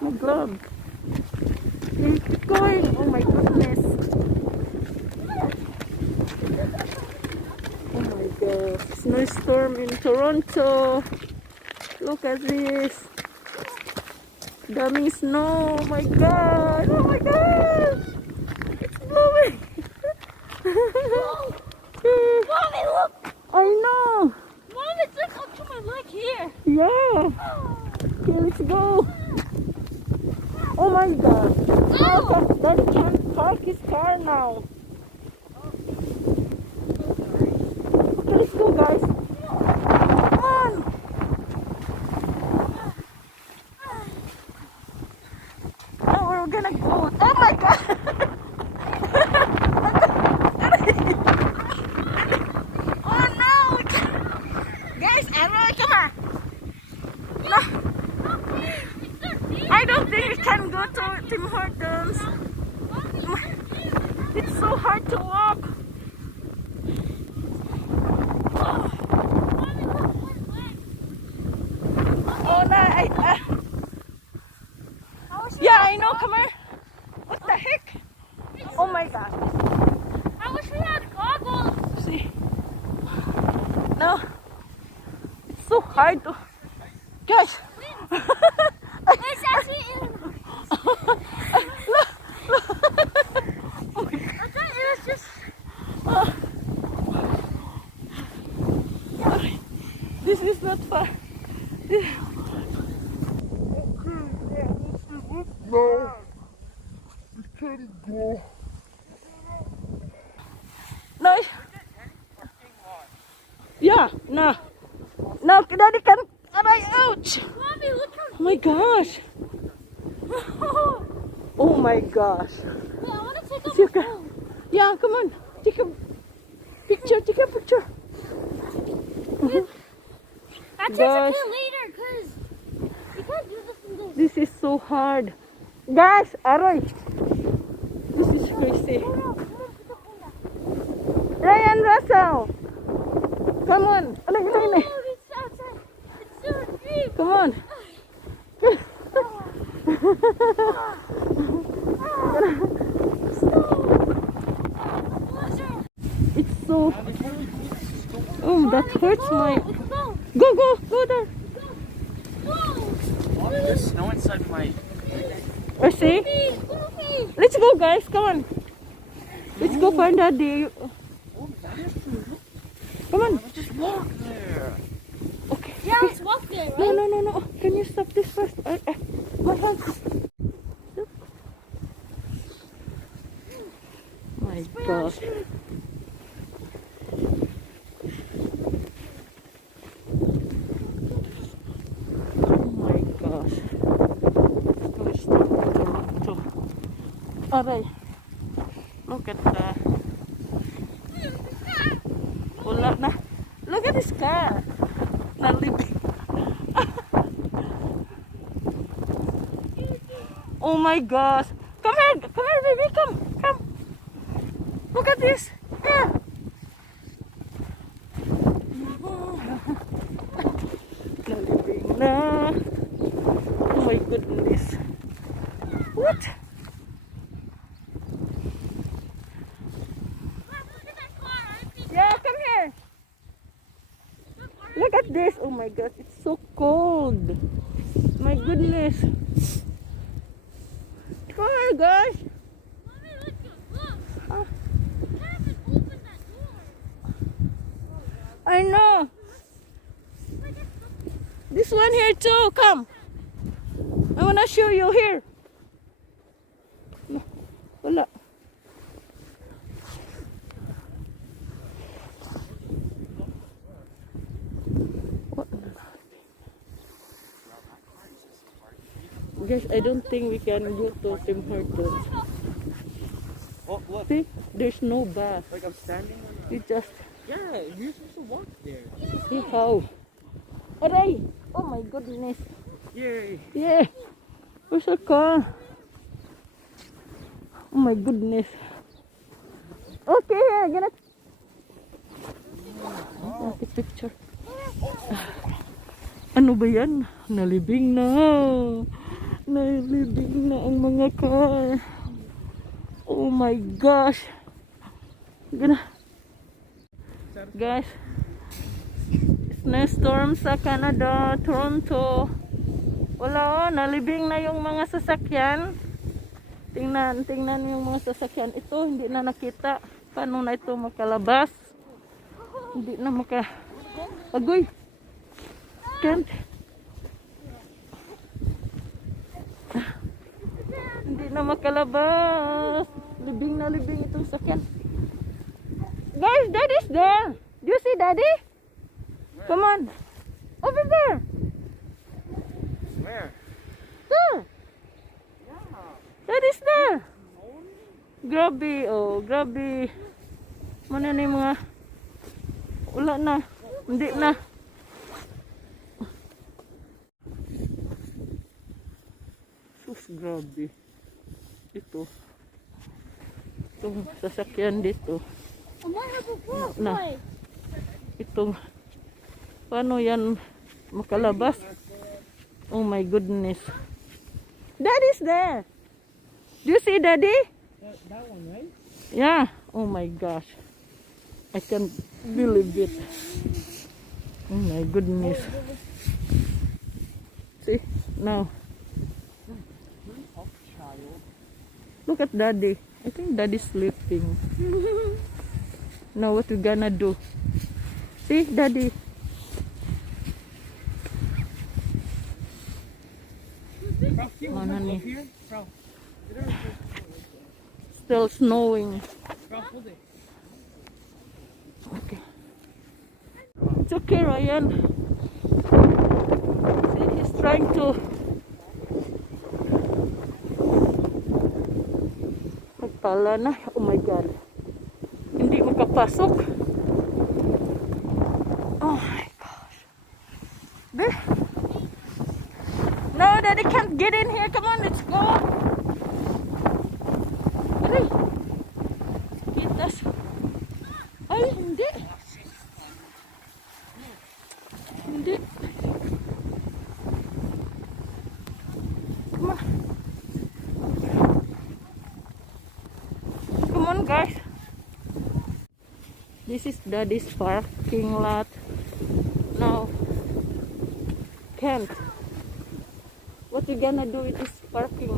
My glove. Keep going. Oh my goodness. Oh my god. Snowstorm in Toronto. Look at this. Daming snow. Oh my god. Oh my god. It's blowing. Mommy, look! I know. Mom, it's like up to my leg here. Yeah. Okay, let's go. Oh my god. Oh! Daddy can't park his car now. Okay, let's go, guys. Come on. Oh, we're gonna go. Oh my god. Oh no. Guys, Arroy, come on. No. I don't think we can go to Tim Hortons. It's so hard to walk. Oh no, yeah, I know, come here. What the heck? Oh my god. I wish we had goggles. See? No. It's so hard to... Guys! It's actually in. I thought it was just. This is not fun. No, we can't go. No. Yeah, no. No, Daddy can... Ouch! Mommy, look how. Oh my gosh. Oh my gosh. Wait, I want to take off You my can- phone. Yeah, come on. Take a picture, take a picture. I'll take Guys. a later because you can't do this in this. This is so hard. Guys, Aroy. This is crazy. No, come on, put the phone down. Ryan Russell. Come on. Oh, it's outside. It's so deep. Come on. It's so... Oh, that hurts my... Go there. There's snow inside my... I see. Let's go, guys. Come on. Let's go find Daddy. Come on. Just walk there. Okay. Yeah, let's walk there, right? No. Can you stop this first? My hand. Look. My gosh. Oh my gosh. Snowstorm Toronto. Alright. Look at that. Wala na. Look at this car. Nalibing. Oh my gosh. Come here, baby. Come. Look at this. Yeah. Nalibing na. Oh my goodness. What? Yeah, come here. Look at this. Oh my gosh, it's so cold. My goodness. Come here, guys. Mommy, look. Ah, You haven't opened that door. I know. This one here too. Come. I want to show you here. No, wala. What? Guys, I don't think we can go to Tim Hortons. Oh, look. See, there's no bus. Like I'm standing on You just Yeah, you're supposed to walk there. see how. Aray! Oh my goodness. Yay. Yeah. Where's our car? Oh my goodness. Okay, here, gonna take a picture. Ano ba yan? Nalibing na. Nalibing na ang mga car. Oh my gosh. Gana. Guys. Snowstorm sa Canada, Toronto. Wala, nalibing na yung mga sasakyan. Tingnan yung mga sasakyan. Ito, hindi na nakita. Paano na ito makalabas? Hindi na Agoy! Can't. Hindi na makalabas. Libing na libing itong sakyan. Guys, Daddy's there. Do you see Daddy? Come on. Over there. Where? There. Daddy's there. Grabe, oh, grabe. Mana na yung mga wala na. Hindi na. Sus, grabe. Ito. Itong sasakyan dito. Na. Itong paano yan makalabas? Oh my goodness. Daddy's there. Do you see Daddy? That one, right? Yeah. Oh my gosh. I can't believe it. Oh my goodness. See? Now. Look at Daddy. I think Daddy's sleeping. Now what we gonna do? See, Daddy. Mana nih? Still snowing. Okay. It's okay, Ryan. See, he's trying to. Pala na. Oh my God. Hindi makapasok. Oh my gosh. There. No, Daddy can't get in here. Come on, let's go. Hurry. Kitas. Ay, hindi. Hindi. Come on. Come on, guys. This is Daddy's parking lot. Now, can't. What you gonna do with this parking?